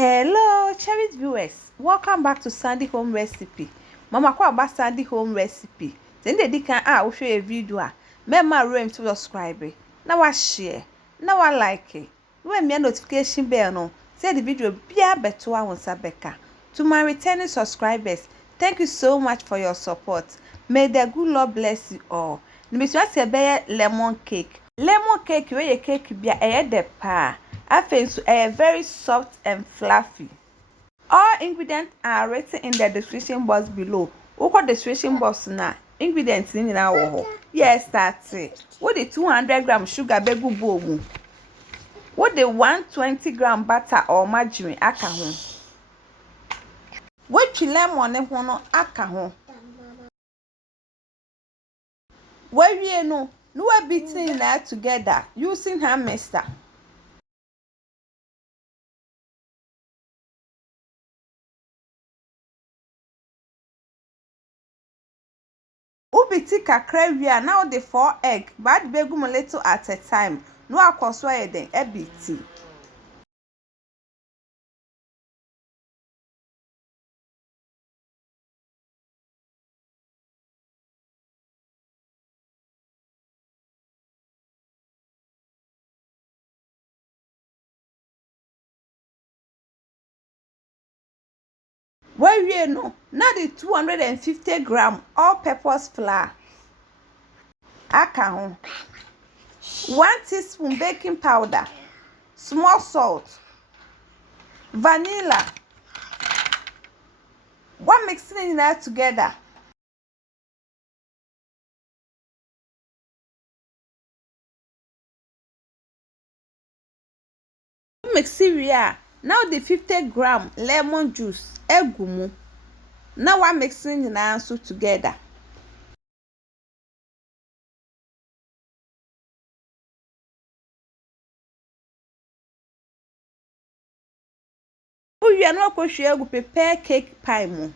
Hello, cherished viewers. Welcome back to Sandy Home Recipe. Mama kwa ba Sandy Home Recipe. Sende di kan wo hwe a video a. Mema rem to subscribe. Na wa share. Na wa like. We me notification bell no. Say the video bia beto a won sabeka. To my returning subscribers, thank you so much for your support. May the good Lord bless you all. Nimesu ase be lemon cake. Lemon cake we cake bia de pa. Afensu very soft and fluffy. All ingredients are written in the description box below. Uko description box na ingredients ni na wo ho. Yes, that's it. What the 200 g sugar begu bowl. What the 120 g butter or margarine aka ho. What lemon ne ho no aka ho. Where we no we beating that together using hand mixer. Ubiti kakra wi now the 4 egg but begum a little at a time. No akwaso eden ebiti. Where we no now the 250 g all-purpose flour. Aka ho 1 teaspoon baking powder, small salt, vanilla. One mixing that together. Mix it now the 50 g lemon juice egumu. Now one mixing na so together. We are not going to prepare cake pie mo.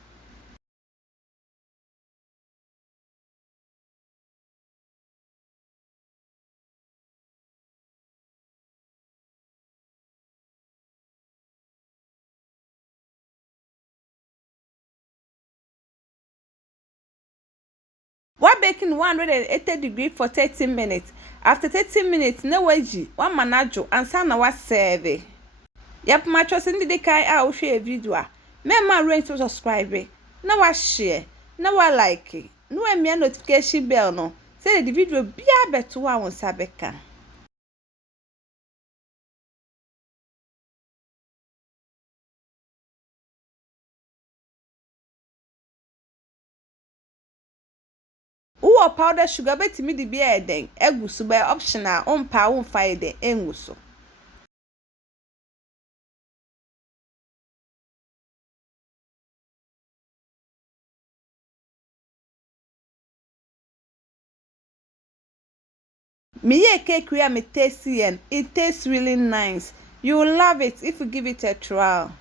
We're baking 180 degrees for 30 minutes. After 30 minutes, no waji, one manajo, and sana was serve. Yep, my trust in the kai I'll share a video. Mema range to subscribe. Now I share. Now I like it. No, I mean notification bell no. Say the video be a better one sabeka. Uwa powder sugar beti me the beer den. Egusu by optional on pound fire den enguso. Me cake we am tasty and it tastes really nice. You will love it if you give it a trial.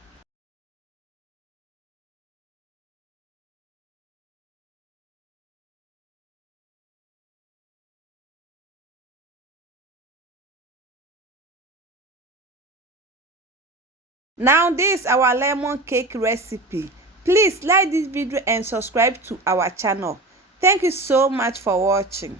Now this is our lemon cake recipe. Please like this video and subscribe to our channel. Thank you so much for watching.